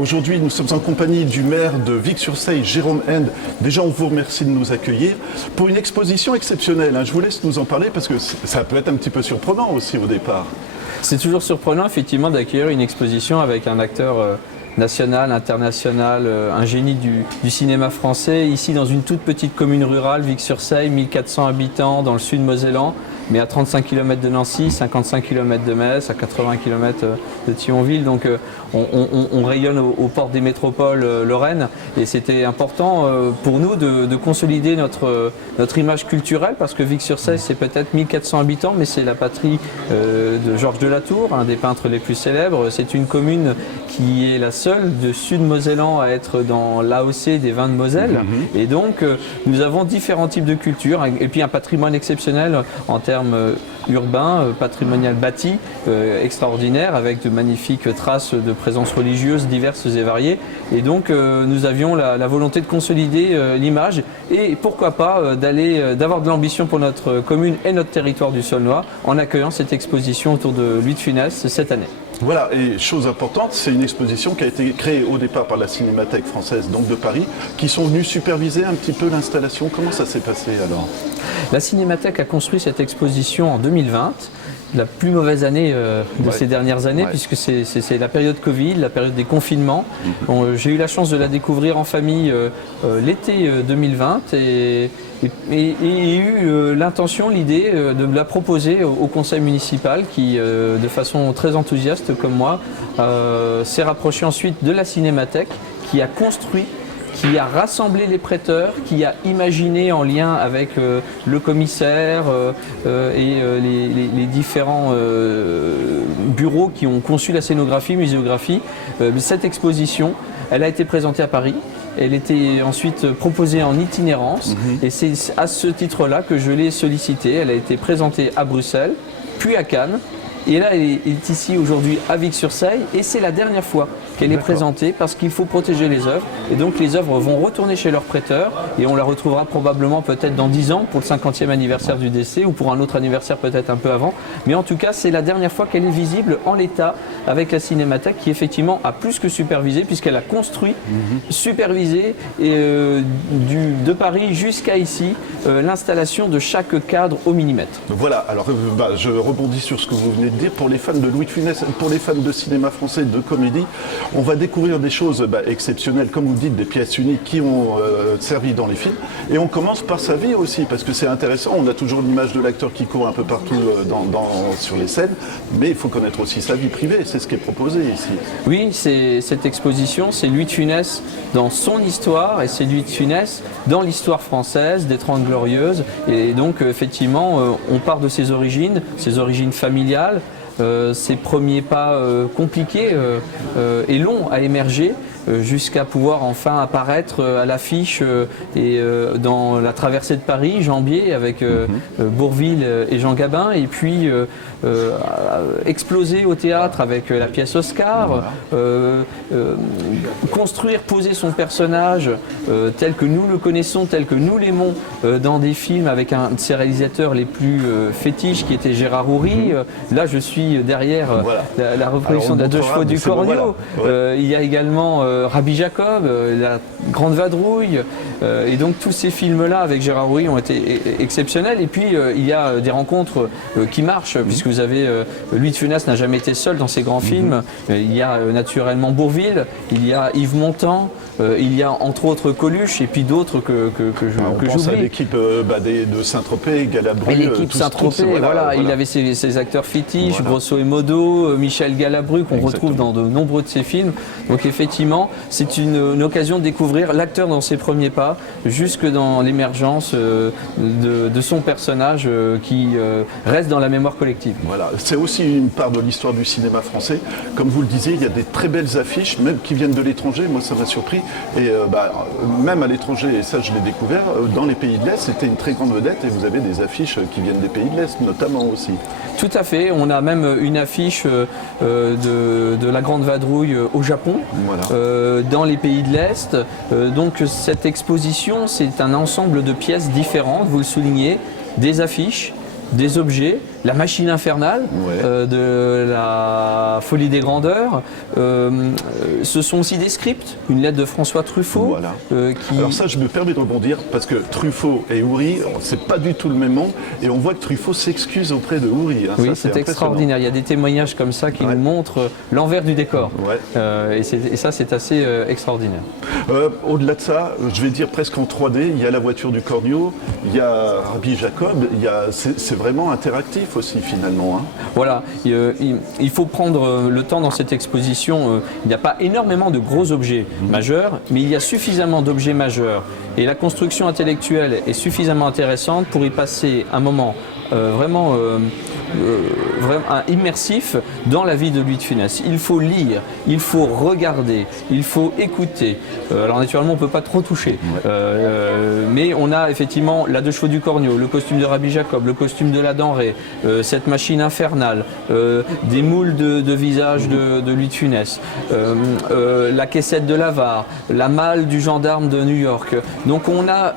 Aujourd'hui, nous sommes en compagnie du maire de Vic-sur-Seille, Jérôme Hend. Déjà, on vous remercie de nous accueillir pour une exposition exceptionnelle. Je vous laisse nous en parler parce que ça peut être un petit peu surprenant aussi au départ. C'est toujours surprenant effectivement d'accueillir une exposition avec un acteur national, international, un génie du cinéma français, ici dans une toute petite commune rurale, Vic-sur-Seille, 1400 habitants dans le sud Mosellan, mais à 35 km de Nancy, 55 km de Metz, à 80 km de Thionville. Donc on rayonne aux portes des métropoles lorraines et c'était important pour nous de consolider notre image culturelle parce que Vic-sur-Seille c'est peut-être 1400 habitants mais c'est la patrie de Georges de la Tour, un des peintres les plus célèbres. C'est une commune qui est la seule de Sud-Mosellan à être dans l'AOC des vins de Moselle et donc nous avons différents types de cultures et puis un patrimoine exceptionnel en termes urbain, patrimonial bâti, extraordinaire avec de magnifiques traces de présence religieuse diverses et variées et donc nous avions la volonté de consolider l'image et pourquoi pas d'avoir de l'ambition pour notre commune et notre territoire du Saulnois en accueillant cette exposition autour de Louis de Funès cette année. Voilà, et chose importante, c'est une exposition qui a été créée au départ par la Cinémathèque française donc de Paris, qui sont venus superviser un petit peu l'installation. Comment ça s'est passé alors? La Cinémathèque a construit cette exposition en 2020, la plus mauvaise année de ces dernières années, puisque c'est la période Covid, la période des confinements. Bon, j'ai eu la chance de la découvrir en famille l'été 2020 et eu l'intention, l'idée de me la proposer au conseil municipal qui, de façon très enthousiaste comme moi, s'est rapproché ensuite de la Cinémathèque qui a construit, qui a rassemblé les prêteurs, qui a imaginé en lien avec le commissaire et les différents bureaux qui ont conçu la scénographie, muséographie. Cette exposition, elle a été présentée à Paris. Elle était ensuite proposée en itinérance et c'est à ce titre-là que je l'ai sollicitée. Elle a été présentée à Bruxelles, puis à Cannes. Et là, elle est ici aujourd'hui à Vic-sur-Seille et c'est la dernière fois qu'elle est présentée parce qu'il faut protéger les œuvres. Et donc les œuvres vont retourner chez leurs prêteurs et on la retrouvera probablement peut-être dans 10 ans pour le 50e anniversaire du décès ou pour un autre anniversaire peut-être un peu avant. Mais en tout cas, c'est la dernière fois qu'elle est visible en l'état avec la Cinémathèque qui effectivement a plus que supervisé puisqu'elle a construit, supervisé de Paris jusqu'à ici l'installation de chaque cadre au millimètre. Voilà, alors je rebondis sur ce que vous venez de dire. Pour les fans de Louis de Funès, pour les fans de cinéma français, de comédie, on va découvrir des choses exceptionnelles, comme vous dites, des pièces uniques qui ont servi dans les films. Et on commence par sa vie aussi, parce que c'est intéressant. On a toujours l'image de l'acteur qui court un peu partout sur les scènes, mais il faut connaître aussi sa vie privée. C'est ce qui est proposé ici. Oui, cette exposition, c'est Louis de Funès dans son histoire et c'est Louis de Funès dans l'histoire française des 30 Glorieuses. Et donc, effectivement, on part de ses origines familiales. Ses premiers pas compliqués et longs à émerger jusqu'à pouvoir enfin apparaître à l'affiche et dans la traversée de Paris, Jambier avec Bourvil et Jean Gabin et puis exploser au théâtre avec la pièce Oscar, construire, poser son personnage tel que nous le connaissons, tel que nous l'aimons dans des films avec un de ses réalisateurs les plus fétiches qui était Gérard Houry. Là je suis derrière la reproduction de la Deux Chevaux du Cornio. Il y a également Rabbi Jacob, La Grande Vadrouille et donc tous ces films-là avec Gérard Houry ont été exceptionnels et puis il y a des rencontres qui marchent puisque vous avez Louis de Funès n'a jamais été seul dans ses grands films. Il y a naturellement Bourvil, il y a Yves Montand, il y a entre autres Coluche et puis d'autres que j'oublie. On pense à l'équipe de Saint-Tropez, Galabru. L'équipe Saint-Tropez, voilà. Il avait ses acteurs fétiches, Grosso et Modo, Michel Galabru qu'on retrouve dans de nombreux de ses films. Donc effectivement, c'est une occasion de découvrir l'acteur dans ses premiers pas jusque dans l'émergence de son personnage qui reste dans la mémoire collective. Voilà, c'est aussi une part de l'histoire du cinéma français. Comme vous le disiez, il y a des très belles affiches, même qui viennent de l'étranger. Moi, ça m'a surpris. Et même à l'étranger, et ça, je l'ai découvert, dans les pays de l'Est, c'était une très grande vedette. Et vous avez des affiches qui viennent des pays de l'Est, notamment aussi. Tout à fait. On a même une affiche de La Grande Vadrouille au Japon, dans les pays de l'Est. Donc, cette exposition, c'est un ensemble de pièces différentes, vous le soulignez, des affiches, des objets, la machine infernale de la Folie des Grandeurs. Ce sont aussi des scripts, une lettre de François Truffaut. Voilà. Alors ça, je me permets de rebondir parce que Truffaut et Houry, c'est pas du tout le même monde, et on voit que Truffaut s'excuse auprès de Houry. Hein. Oui, c'est extraordinaire. Il y a des témoignages comme ça qui nous montrent l'envers du décor. Et ça, c'est assez extraordinaire. Au-delà de ça, je vais dire presque en 3D, il y a la voiture du Cornio, il y a Rabbi Jacob, c'est vraiment interactif aussi finalement. Hein. Voilà, il faut prendre le temps dans cette exposition. Il n'y a pas énormément de gros objets majeurs, mais il y a suffisamment d'objets majeurs. Et la construction intellectuelle est suffisamment intéressante pour y passer un moment vraiment immersif dans la vie de Louis de Funès. Il faut lire, il faut regarder, il faut écouter. Alors naturellement, on ne peut pas trop toucher. Mais on a effectivement la deux chevaux du Cornio, le costume de Rabbi Jacob, le costume de la Denrée, cette machine infernale, des moules de visage de Louis de Funès, la caissette de l'Avare, la malle du gendarme de New York. Donc on a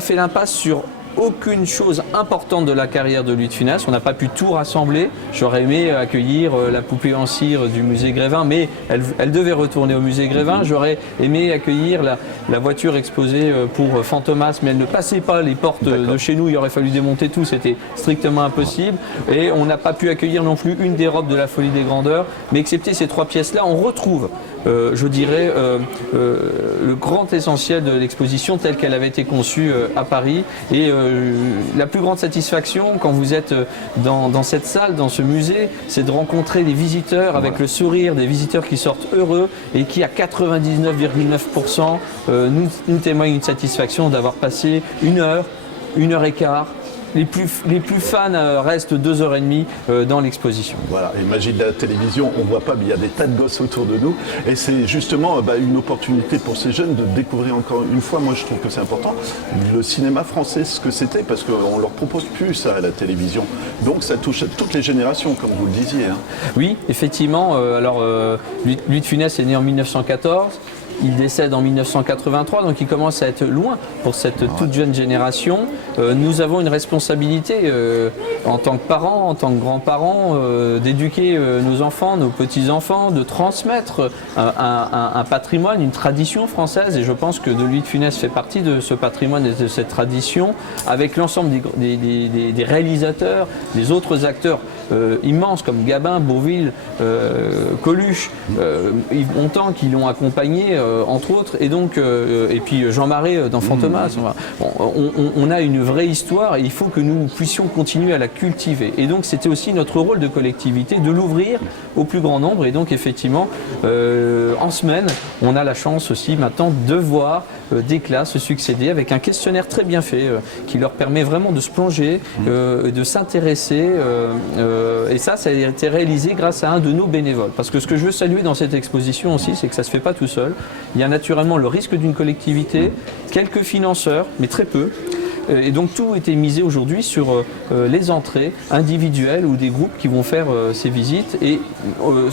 fait l'impasse sur aucune chose importante de la carrière de Louis de Funès. On n'a pas pu tout rassembler. J'aurais aimé accueillir la poupée en cire du musée Grévin, mais elle devait retourner au musée Grévin. J'aurais aimé accueillir la voiture exposée pour Fantomas, mais elle ne passait pas les portes de chez nous. Il aurait fallu démonter tout. C'était strictement impossible. Et on n'a pas pu accueillir non plus une des robes de la Folie des Grandeurs. Mais excepté ces trois pièces-là, on retrouve je dirais, le grand essentiel de l'exposition telle qu'elle avait été conçue à Paris. Et la plus grande satisfaction quand vous êtes dans cette salle, dans ce musée, c'est de rencontrer des visiteurs avec le sourire, des visiteurs qui sortent heureux et qui à 99,9% nous témoignent une satisfaction d'avoir passé une heure et quart. Les plus fans restent 2h30 dans l'exposition. Voilà, et magie de la télévision, on ne voit pas, mais il y a des tas de gosses autour de nous. Et c'est justement une opportunité pour ces jeunes de découvrir encore une fois, moi je trouve que c'est important, le cinéma français, ce que c'était, parce qu'on ne leur propose plus ça à la télévision. Donc ça touche à toutes les générations, comme vous le disiez. Hein. Oui, effectivement. Louis de Funès est né en 1914. Il décède en 1983, donc il commence à être loin pour cette toute jeune génération. Nous avons une responsabilité en tant que parents, en tant que grands-parents, d'éduquer nos enfants, nos petits-enfants, de transmettre un patrimoine, une tradition française. Et je pense que Louis de Funès fait partie de ce patrimoine et de cette tradition, avec l'ensemble des réalisateurs, des autres acteurs immenses comme Gabin, Bourvil, Coluche, Yves Montand qui l'ont accompagné entre autres, et donc et puis Jean Marais dans Fantomas. On a une vraie histoire et il faut que nous puissions continuer à la cultiver. Et donc c'était aussi notre rôle de collectivité de l'ouvrir au plus grand nombre. Et donc effectivement en semaine on a la chance aussi maintenant de voir des classes se succéder avec un questionnaire très bien fait qui leur permet vraiment de se plonger, de s'intéresser. Et ça a été réalisé grâce à un de nos bénévoles. Parce que ce que je veux saluer dans cette exposition aussi, c'est que ça ne se fait pas tout seul. Il y a naturellement le risque d'une collectivité, quelques financeurs, mais très peu. Et donc tout était misé aujourd'hui sur les entrées individuelles ou des groupes qui vont faire ces visites. Et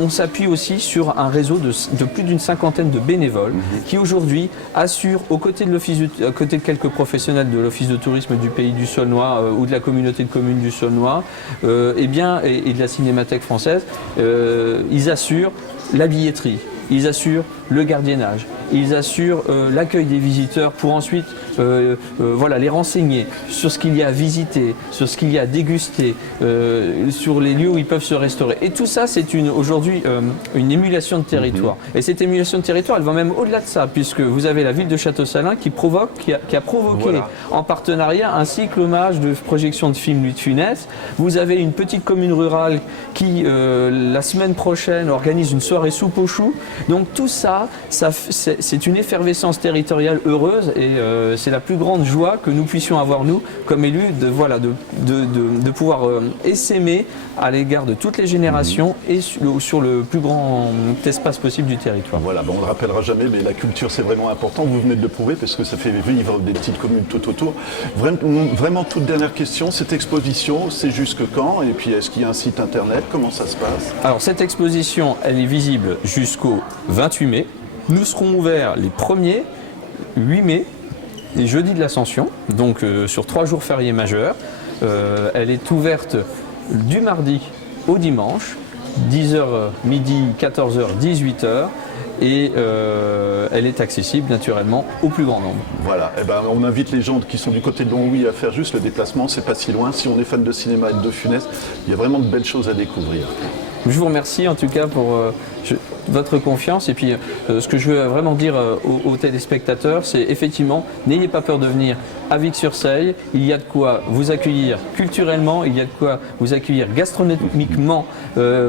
on s'appuie aussi sur un réseau de plus d'une cinquantaine de bénévoles qui aujourd'hui assurent, aux côtés de quelques professionnels de l'Office de tourisme du Pays du Saulnois ou de la communauté de communes du Saulnois, et de la Cinémathèque française, ils assurent la billetterie. Ils assurent le gardiennage, ils assurent l'accueil des visiteurs pour ensuite les renseigner sur ce qu'il y a à visiter, sur ce qu'il y a à déguster, sur les lieux où ils peuvent se restaurer. Et tout ça, c'est aujourd'hui une émulation de territoire. Et cette émulation de territoire, elle va même au-delà de ça, puisque vous avez la ville de Château-Salins qui a provoqué en partenariat un cycle hommage de projection de films Louis de Funès. Vous avez une petite commune rurale qui, la semaine prochaine, organise une soirée soupe aux choux. Donc tout ça, c'est une effervescence territoriale heureuse et c'est la plus grande joie que nous puissions avoir, nous, comme élus, de pouvoir essaimer à l'égard de toutes les générations et sur le plus grand espace possible du territoire. Voilà, on ne le rappellera jamais, mais la culture, c'est vraiment important. Vous venez de le prouver parce que ça fait vivre des petites communes tout autour. Vraiment, toute dernière question, cette exposition, c'est jusque quand? Et puis, est-ce qu'il y a un site internet? Comment ça se passe? Alors, cette exposition, elle est visible jusqu'au 28 mai. Nous serons ouverts les 1er, 8 mai et jeudi de l'Ascension, donc sur 3 jours fériés majeurs. Elle est ouverte du mardi au dimanche, 10h midi, 14h, 18h. Et elle est accessible naturellement au plus grand nombre. Voilà, eh ben, on invite les gens qui sont du côté de Longwy à faire juste le déplacement, c'est pas si loin. Si on est fan de cinéma et de Funès, il y a vraiment de belles choses à découvrir. Je vous remercie en tout cas pour votre confiance et puis ce que je veux vraiment dire aux téléspectateurs, c'est effectivement, n'ayez pas peur de venir à Vic-sur-Seille, il y a de quoi vous accueillir culturellement, il y a de quoi vous accueillir gastronomiquement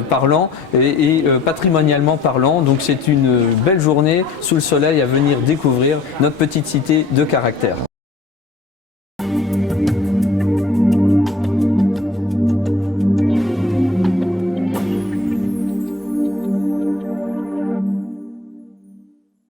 parlant et patrimonialement parlant, donc c'est une belle journée sous le soleil à venir découvrir notre petite cité de caractère.